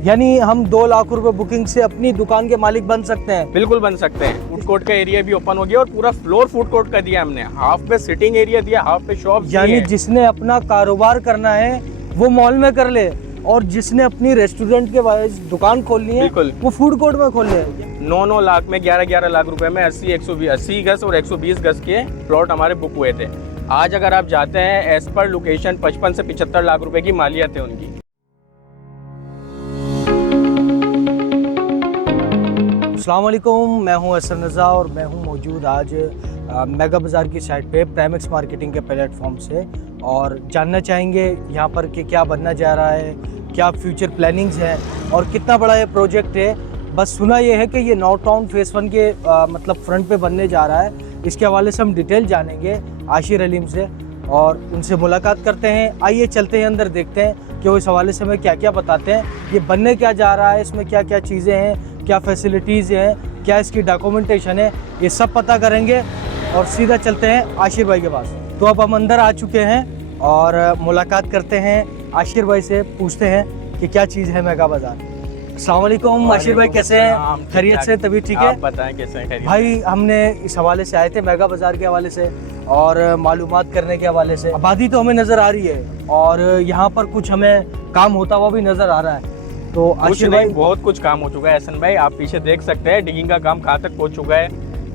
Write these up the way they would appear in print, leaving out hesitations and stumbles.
यानी हम 2 लाख रुपए बुकिंग से अपनी दुकान के मालिक बन सकते हैं। बिल्कुल बन सकते हैं। फूड कोर्ट का एरिया भी ओपन हो गया और पूरा फ्लोर फूड कोर्ट का दिया हमने। हाफ पे सिटिंग एरिया दिया, हाफ पे शॉप। यानी जिसने अपना कारोबार करना है वो मॉल में कर ले, और जिसने अपनी रेस्टोरेंट के वाइज दुकान खोलनी है वो फूड कोर्ट में खोल ले। 9 लाख में 11 लाख रुपए में 80 गज और 120 गज के प्लॉट हमारे बुक हुए थे। आज अगर आप जाते हैं एज पर लोकेशन 55 से 75 लाख रुपए की मालियत है उनकी। अस्सलाम वालेकुम, मैं हूं असर नज़ा और मैं हूं मौजूद आज मेगा बाज़ार की साइट पे प्राइमेक्स मार्केटिंग के प्लेटफॉर्म से, और जानना चाहेंगे यहाँ पर कि क्या बनना जा रहा है, क्या फ्यूचर प्लानिंग्स हैं और कितना बड़ा ये प्रोजेक्ट है। बस सुना ये है कि ये नॉर्थ टाउन फेज़ 1 के मतलब फ्रंट पे बनने जा रहा है। इसके हवाले से हम डिटेल जानेंगे आशिर अलीम से और उनसे मुलाकात करते हैं। आइए चलते हैं अंदर, देखते हैं कि वो इस हवाले से हमें क्या क्या बताते हैं। ये बनने क्या जा रहा है, इसमें क्या क्या चीज़ें हैं, क्या फैसिलिटीज़ हैं, क्या इसकी डॉक्यूमेंटेशन है, ये सब पता करेंगे और सीधा चलते हैं आशिर भाई के पास। तो अब हम अंदर आ चुके हैं और मुलाकात करते हैं आशिर भाई से, पूछते हैं कि क्या चीज़ है मेगा बाज़ार। अस्सलाम वालेकुम आशिर भाई, कैसे हैं? खैरियत से? तभी ठीक है? आप बताएं कैसे हैं? भाई हमने इस हवाले से आए थे, मेगा बाज़ार के हवाले से और मालूमात करने के हवाले से। आबादी तो हमें नज़र आ रही है और यहाँ पर कुछ हमें काम होता हुआ भी नज़र आ रहा है। तो आशिर भाई बहुत कुछ काम हो चुका है। एहसन भाई आप पीछे देख सकते हैं डिगिंग का काम कहाँ तक पहुँच चुका है।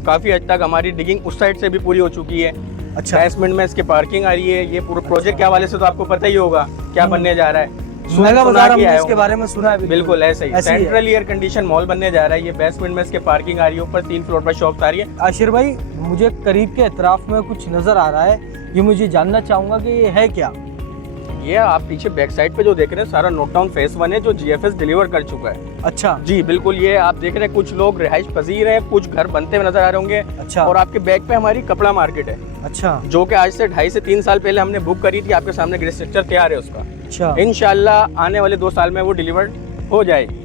काफ़ी हद तक हमारी डिगिंग उस साइड से भी पूरी हो चुकी है। अच्छा, बेसमेंट में इसकी पार्किंग आ रही है। ये पूरे प्रोजेक्ट के हवाले से तो आपको पता ही होगा क्या बनने जा रहा है। मेगा बाज़ार हमने इसके बारे में सुना है। बिल्कुल ऐसे ही सेंट्रल एयर कंडीशन मॉल बनने जा रहा है। ये बेसमेंट में इसके पार्किंग आ रही है, ऊपर 3 फ्लोर पर शॉप आ रही है। आशिर भाई मुझे करीब के अतराफ में कुछ नज़र आ रहा है, ये मुझे जानना चाहूँगा कि ये है क्या? ये आप पीछे बैक साइड पे जो देख रहे हैं सारा नॉर्थ टाउन फेज़ 1 है जो जीएफएस डिलीवर कर चुका है। अच्छा जी बिल्कुल, ये आप देख रहे हैं कुछ लोग रिहाइश पजीर हैं, कुछ घर बनते हुए नजर आ रहे होंगे। अच्छा, और आपके बैक पे हमारी कपड़ा मार्केट है। अच्छा, जो कि आज से 2.5 से 3 साल पहले हमने बुक करी थी। आपके सामने ग्रे स्ट्रक्चर तैयार है उसका। अच्छा, इंशाल्लाह आने वाले 2 साल में वो डिलीवर्ड हो जाएगी।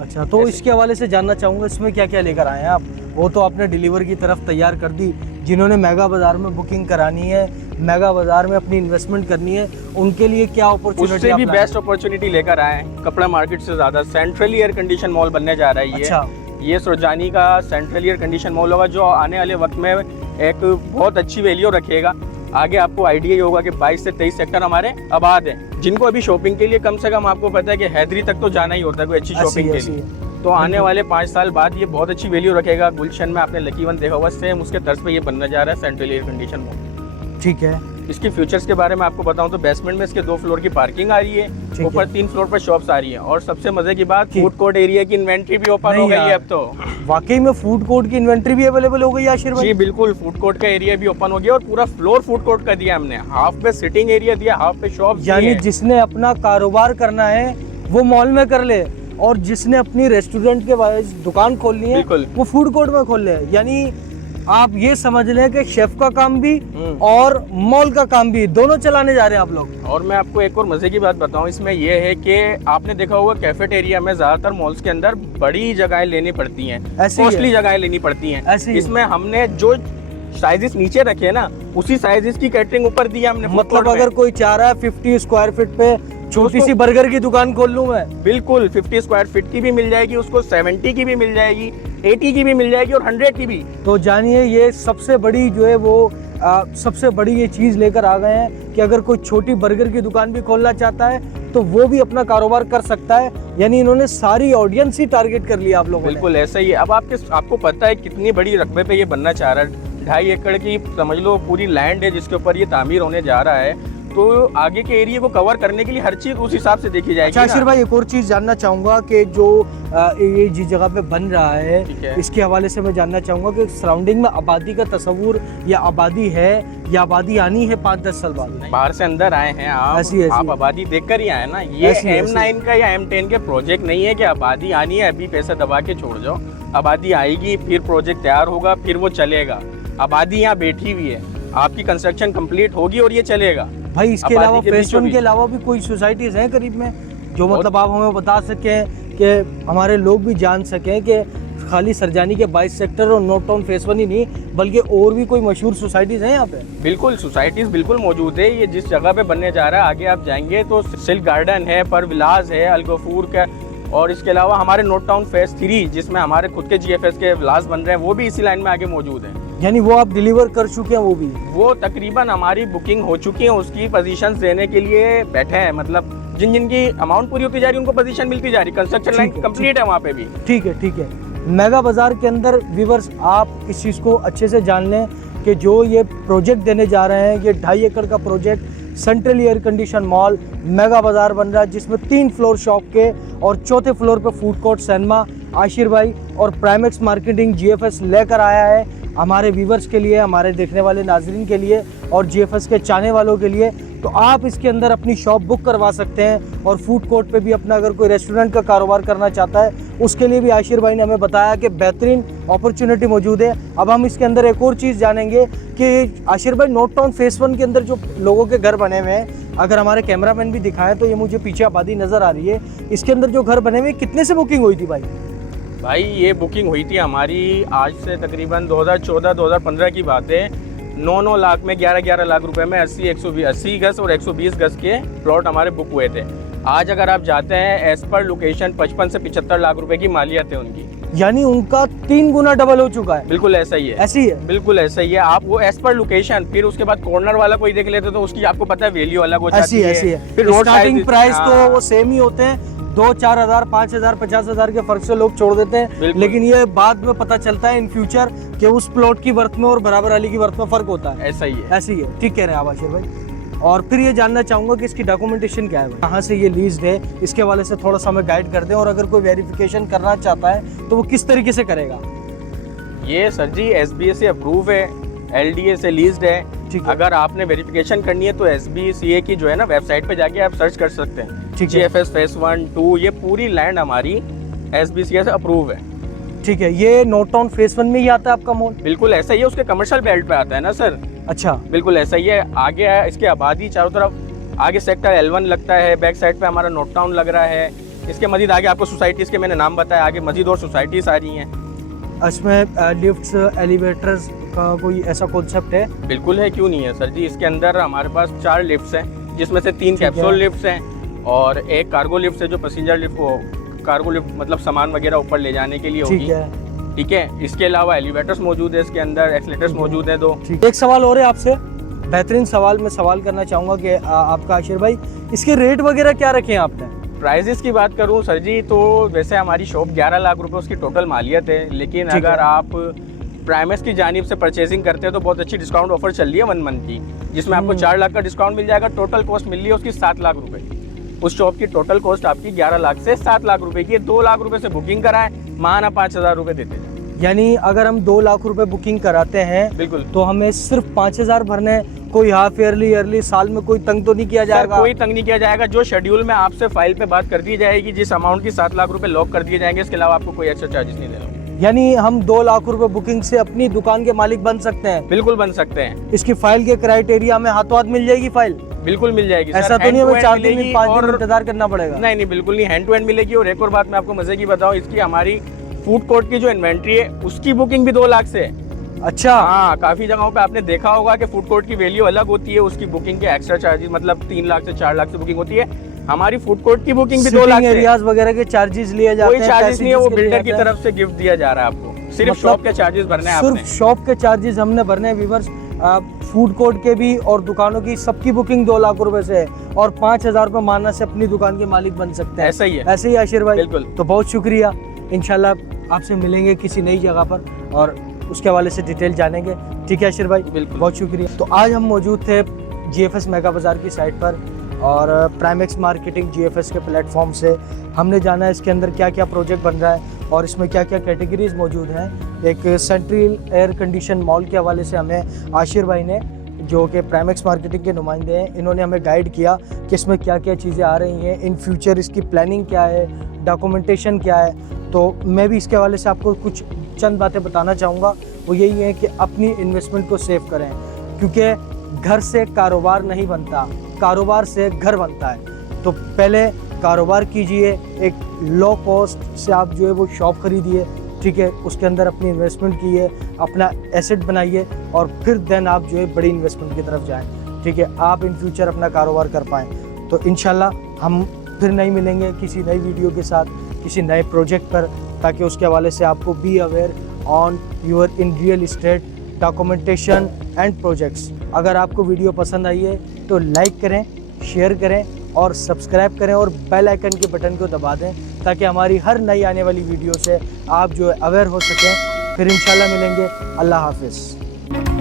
अच्छा, तो इसके हवाले से जानना चाहूँगा इसमें क्या क्या लेकर आए हैं आप? वो तो आपने डिलीवर की तरफ तैयार कर दी। जिन्होंने मेगा बाज़ार में बुकिंग करानी है, मेगा बाज़ार में अपनी इन्वेस्टमेंट करनी है, उनके लिए क्या अपॉर्चुनिटी? उससे भी बेस्ट अपॉर्चुनिटी लेकर आए हैं। कपड़ा मार्केट से ज़्यादा सेंट्रल एयर कंडीशन मॉल बनने जा रहा है। अच्छा, ये सुरजानी का सेंट्रल एयर कंडीशन मॉल होगा जो आने वाले वक्त में एक बहुत अच्छी वैल्यू रखेगा। आगे आपको आइडिया ही होगा कि 22 से 23 सेक्टर हमारे आबाद हैं, जिनको अभी शॉपिंग के लिए कम से कम आपको पता है कि हैदरी तक तो जाना ही होता है कोई अच्छी शॉपिंग के लिए। तो आने वाले 5 साल बाद ये बहुत अच्छी वैल्यू रखेगा। गुलशन में आपने लकी वन देखा हुआ, सेम उसके तर्ज पे ये बनने जा रहा है सेंट्रल एयर कंडीशन मॉल। ठीक है। इसकी फीचर्स के बारे में आपको बताऊं तो बेसमेंट में इसके 2 फ्लोर की पार्किंग आ रही है, ऊपर 3 फ्लोर पर शॉप्स आ रही है, और सबसे मजे की बात फूड कोर्ट एरिया की इन्वेंट्री भी ओपन हो गई है अब तो। वाकई में फूड कोर्ट की इन्वेंट्री भी अवेलेबल हो गई है आशिर भाई? जी बिल्कुल, फूड कोर्ट का एरिया भी ओपन हो गया और पूरा फ्लोर फूड कोर्ट का दिया हमने। हाफ पे सिटिंग एरिया दिया, हाफ पे शॉप। यानी जिसने अपना कारोबार करना है वो मॉल में कर ले, और जिसने अपनी रेस्टोरेंट के वाइज दुकान खोलनी है वो फूड कोर्ट में खोल ले। यानी आप ये समझ लें कि शेफ का काम भी और मॉल का काम भी दोनों चलाने जा रहे हैं आप लोग। और मैं आपको एक और मजे की बात बताऊं इसमें, यह है कि आपने देखा होगा कैफेटेरिया में ज्यादातर मॉल्स के अंदर बड़ी जगहें लेनी पड़ती हैं, कॉस्टली जगहें लेनी पड़ती हैं। इसमें हमने जो साइजेस नीचे रखे हैं ना, उसी साइजेस की कैटरिंग ऊपर दी हमने। मतलब अगर कोई चाह रहा है 50 स्क्वायर फीट पे छोटी सी बर्गर की दुकान खोल लूं मैं, बिल्कुल 50 स्क्वायर फीट की भी मिल जाएगी उसको, 70 की भी मिल जाएगी, 80 की भी मिल जाएगी और 100 की भी। तो जानिए ये सबसे बड़ी जो है वो सबसे बड़ी ये चीज़ लेकर आ गए हैं कि अगर कोई छोटी बर्गर की दुकान भी खोलना चाहता है तो वो भी अपना कारोबार कर सकता है। यानी इन्होंने सारी ऑडियंस ही टारगेट कर लिया आप लोगों ने। बिल्कुल ऐसा ही है। अब आपको पता है कितनी बड़ी रकबे पे ये बनना चाह रहा है। 2.5 एकड़ की समझ लो पूरी लैंड है जिसके ऊपर ये तामीर होने जा रहा है। तो आगे के एरिया को कवर करने के लिए हर चीज उस हिसाब से देखी जाएगी। अच्छा आशिर भाई, एक और चीज जानना चाहूंगा कि जो ये जिस जगह पे बन रहा है इसके हवाले से मैं जानना चाहूंगा कि सराउंडिंग में आबादी का तस्वुर या आबादी है या आबादी आनी है 5-10 साल बाद? बाहर से अंदर आए हैं आप आबादी देखकर ही आए ना। ये M9 का या M10 के प्रोजेक्ट नहीं है कि आबादी आनी है अभी पैसा दबा के छोड़ जाओ। आबादी आएगी, फिर प्रोजेक्ट तैयार होगा, फिर वो चलेगा। आबादी यहाँ बैठी हुई है, आपकी कंस्ट्रक्शन कंप्लीट होगी और ये चलेगा। भाई इसके अलावा फेज़ 1 के अलावा भी कोई सोसाइटीज हैं करीब में जो मतलब आप हमें बता सकें कि हमारे लोग भी जान सकें कि खाली सरजानी के 22 सेक्टर और नॉर्थ टाउन फेज़ 1 ही नहीं बल्कि और भी कोई मशहूर सोसाइटीज हैं यहाँ पे? बिल्कुल सोसाइटीज बिल्कुल मौजूद है। ये जिस जगह पे बनने जा रहा है आगे आप जाएंगे तो सिल्क गार्डन है, परविलाज है, अलगफूर का और इसके अलावा हमारे नोट टाउन फेज 3 जिसमें हमारे खुद के GFS के विलास बन रहे हैं, वो भी इसी लाइन में आगे मौजूद है। यानी वो आप डिलीवर कर चुके हैं? वो तकरीबन हमारी बुकिंग हो चुकी है, उसकी पोजीशंस देने के लिए बैठे हैं। मतलब जिन जिनकी अमाउंट पूरी होती जा रही है उनको पोजीशन मिलती जा रही है। कंस्ट्रक्शन लाइन कंप्लीट है वहाँ पे भी। ठीक है। मेगा बाजार के अंदर व्यूअर्स आप इस चीज़ को अच्छे से जान लें कि जो ये प्रोजेक्ट देने जा रहे हैं, ये 2.5 एकड़ का project central air condition mall mega बाजार बन रहा है, जिसमें 3 फ्लोर शॉप के और चौथे फ्लोर पे फूड कोर्ट, सिनेमा, आशिर भाई और प्राइमेक्स मार्केटिंग GFS लेकर आया है हमारे व्यूवर्स के लिए, हमारे देखने वाले नाजरीन के लिए और GFS के चाहने वालों के लिए। तो आप इसके अंदर अपनी शॉप बुक करवा सकते हैं और फूड कोर्ट पे भी अपना अगर कोई रेस्टोरेंट का कारोबार करना चाहता है उसके लिए भी आशिर भाई ने हमें बताया कि बेहतरीन अपॉर्चुनिटी मौजूद है। अब हम इसके अंदर एक और चीज़ जानेंगे कि आशिर भाई नोट टाउन फेस 1 के अंदर जो लोगों के घर बने हुए हैं, अगर हमारे कैमरामैन भी दिखाएं तो ये मुझे पीछे आबादी नज़र आ रही है, इसके अंदर जो घर बने हुए कितने से बुकिंग हुई थी भाई? ये बुकिंग हुई थी हमारी आज से तकरीबन 2014-2015 की बात है। 9 लाख में 11 लाख रुपए में 80 गज और 120 गज के प्लॉट हमारे बुक हुए थे। आज अगर आप जाते हैं एज पर लोकेशन 55 से 75 लाख रुपए की मालियत है उनकी। यानी उनका 3 गुना डबल हो चुका है। बिल्कुल ऐसा ही है। ऐसी है? बिल्कुल ऐसा ही है। आप वो एज पर लोकेशन, फिर उसके बाद कॉर्नर वाला कोई देख लेते तो उसकी आपको पता है वैल्यू अलग हो जाती है। ऐसी है। फिर स्टार्टिंग प्राइस तो वो सेम ही होते हैं, 2-4 हज़ार, 5 हज़ार, 50 हज़ार के फर्क से लोग छोड़ देते हैं, लेकिन ये बाद में पता चलता है इन फ्यूचर कि उस प्लॉट की वर्थ में और बराबर वाली की वर्थ में फर्क होता है। ऐसा ही है। ऐसी है। ठीक कह रहे हैं आप आशिर भाई। और फिर ये जानना चाहूंगा कि इसकी डॉक्यूमेंटेशन क्या है, कहाँ से ये लीज्ड है, इसके हवाले से थोड़ा सा हमें गाइड कर दें। और अगर कोई वेरिफिकेशन करना चाहता है तो वो किस तरीके से करेगा? ये सर जी SBA से अप्रूव है, LDA से लीज्ड है। अगर आपने वेरिफिकेशन करनी है तो SBCA की जो है ना वेबसाइट पे जाके आप सर्च कर सकते हैं। GFS फेस 1, 2 ये पूरी लैंड हमारी SBCA से अप्रूव है। ठीक है। ये नोट टाउन फेस 1 में ही आता है आपका मॉल? बिल्कुल ऐसा ही है, उसके कमर्शियल बेल्ट पे आता है ना सर। अच्छा। बिल्कुल ऐसा ही है। आगे है इसके आबादी चारों तरफ, आगे सेक्टर L1 लगता है, बैक साइड पे हमारा नोट टाउन लग रहा है। इसके मजीद आगे आपको सोसाइटीज़ के मैंने नाम बताया, आगे मजीद और सोसाइटीज़ आ रही हैं। इसमें लिफ्ट्स, एलिवेटर्स का कोई ऐसा कॉन्सेप्ट है? बिल्कुल है, क्यों नहीं है सर जी। इसके अंदर हमारे पास 4 लिफ्ट्स हैं, जिसमें से 3 कैप्सूल लिफ्ट्स हैं और एक कार्गो लिफ्ट है जो पैसेंजर लिफ्ट, कार्गो लिफ्ट मतलब सामान वगैरह ऊपर ले जाने के लिए होगी। ठीक है। इसके अलावा एलिवेटर्स मौजूद है, इसके अंदर एक्सीलेटर्स मौजूद हैं 2। एक सवाल और है आपसे, बेहतरीन सवाल मैं सवाल करना चाहूँगा कि आपका आशिर भाई, इसके रेट वगैरह क्या रखे हैं आपने? प्राइजेस की बात करूं सर जी तो वैसे हमारी शॉप 11 लाख रुपए उसकी टोटल मालियत है, लेकिन अगर आप प्राइमेक्स की जानिब से परचेजिंग करते हैं तो बहुत अच्छी डिस्काउंट ऑफर चल रही है 1 मंथ की, जिसमें आपको 4 लाख का डिस्काउंट मिल जाएगा। टोटल कॉस्ट मिल रही है उसकी 7 लाख रुपए। उस शॉप की टोटल कॉस्ट आपकी 11 लाख से 7 लाख रुपए की है। 2 लाख रुपए से बुकिंग कराएं, माना 5,000 रुपए देते हैं। यानी अगर हम 2 लाख रुपए बुकिंग कराते हैं बिल्कुल तो हमें सिर्फ 5,000 भरने हैं। कोई हाफ ईयरली साल में कोई तंग तो नहीं किया जाएगा? कोई तंग नहीं किया जाएगा। जो शेड्यूल में आपसे फाइल पे बात कर दी जाएगी, जिस अमाउंट की 7 लाख रुपए लॉक कर दिए जाएंगे, इसके अलावा आपको कोई एक्स्ट्रा चार्जेस नहीं देना। यानी हम 2 लाख रुपए बुकिंग से अपनी दुकान के मालिक बन सकते हैं? बिल्कुल बन सकते हैं। इसकी फाइल के क्राइटेरिया में हाथों हाथ मिल जाएगी फाइल? बिल्कुल मिल जाएगी। ऐसा तो नहीं हमें 4 दिन 5 दिन इंतजार करना पड़ेगा? नहीं बिल्कुल नहीं, हैंड टू हैंड मिलेगी। और एक और बात मैं आपको मजे की बताऊं, इसकी हमारी फूड कोर्ट की जो इन्वेंट्री है उसकी बुकिंग भी 2 लाख से है। अच्छा। हाँ, काफी जगहों पे आपने देखा होगा कि फूड कोर्ट की वैल्यू अलग होती है, उसकी बुकिंग के एक्स्ट्रा चार्जेस मतलब 3 लाख से 4 लाख से बुकिंग होती है। हमारी फूड कोर्ट की बुकिंग भी 2 लाख से। एरियाज वगैरह के चार्जेस लिए जाते हैं? कोई चार्जेस नहीं है, वो बिल्डर की तरफ से गिफ्ट दिया जा रहा है आपको। सिर्फ शॉप के चार्जेस भरने हैं। सिर्फ शॉप के चार्जेस हमने भरने हैं व्यूअर्स। फूड कोर्ट के भी और दुकानों की सबकी बुकिंग 2 लाख रुपए से है और 5,000 रुपए माना से अपनी दुकान के मालिक बन सकते हैं। ऐसा ही है। ऐसे ही आशिर भाई? बिल्कुल। तो बहुत शुक्रिया, इंशाल्लाह आपसे मिलेंगे किसी नई जगह पर और उसके हवाले से डिटेल जानेंगे। ठीक है आशिर भाई? बिल्कुल, बहुत शुक्रिया। तो आज हम मौजूद थे GFS मेगा बाज़ार की साइट पर और प्राइमेक्स मार्केटिंग GFS के प्लेटफॉर्म से हमने जाना है इसके अंदर क्या क्या प्रोजेक्ट बन रहा है और इसमें क्या क्या कैटेगरीज मौजूद हैं। एक सेंट्रल एयर कंडीशन मॉल के हवाले से हमें आशिर भाई ने, जो कि प्राइमेक्स मार्केटिंग के नुमाइंदे हैं, इन्होंने हमें गाइड किया कि इसमें क्या क्या चीज़ें आ रही हैं, इन फ्यूचर इसकी प्लानिंग क्या है, डॉक्यूमेंटेशन क्या है। तो मैं भी इसके हवाले से आपको कुछ चंद बातें बताना चाहूँगा। वो यही है कि अपनी इन्वेस्टमेंट को सेव करें, क्योंकि घर से कारोबार नहीं बनता, कारोबार से घर बनता है। तो पहले कारोबार कीजिए, एक लो कॉस्ट से आप जो है वो शॉप खरीदिए, ठीक है, उसके अंदर अपनी इन्वेस्टमेंट कीजिए, अपना एसेट बनाइए और फिर देन आप जो है बड़ी इन्वेस्टमेंट की तरफ जाएं, ठीक है, आप इन फ्यूचर अपना कारोबार कर पाएँ। तो इंशाल्लाह हम फिर नहीं मिलेंगे किसी नई वीडियो के साथ। किसी नए प्रोजेक्ट पर, ताकि उसके हवाले से आपको be aware on your in real estate documentation and projects. अगर आपको वीडियो पसंद आई है तो लाइक करें, शेयर करें और सब्सक्राइब करें और बेल आइकन के बटन को दबा दें, ताकि हमारी हर नई आने वाली वीडियो से आप जो है अवेयर हो सकें। फिर इंशाल्लाह मिलेंगे। अल्लाह हाफिज़।